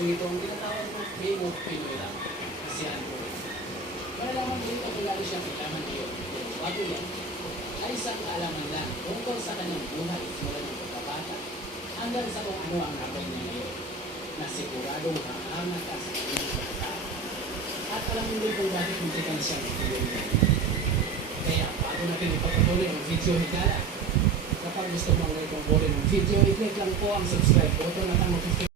dito ang tinatawag ng Fame of Pinoy lang. Kasi ano, malalaman dito kung lalo siyang kailangan ngayon. Bago yan, ay isang kaalaman lang tungkol sa kanyang buhay simula ng pagkabata hanggang sa kung ano ang nabay niya ngayon na siguradong hahangat ka sa kanyang pagkakataon. At alam mo kung bakit hindi ka na siyang itilin. Kaya bago natin ipapatuloy ang video higala, kapag gusto mong like ang ng video, i-click lang po ang subscribe button at ang notification.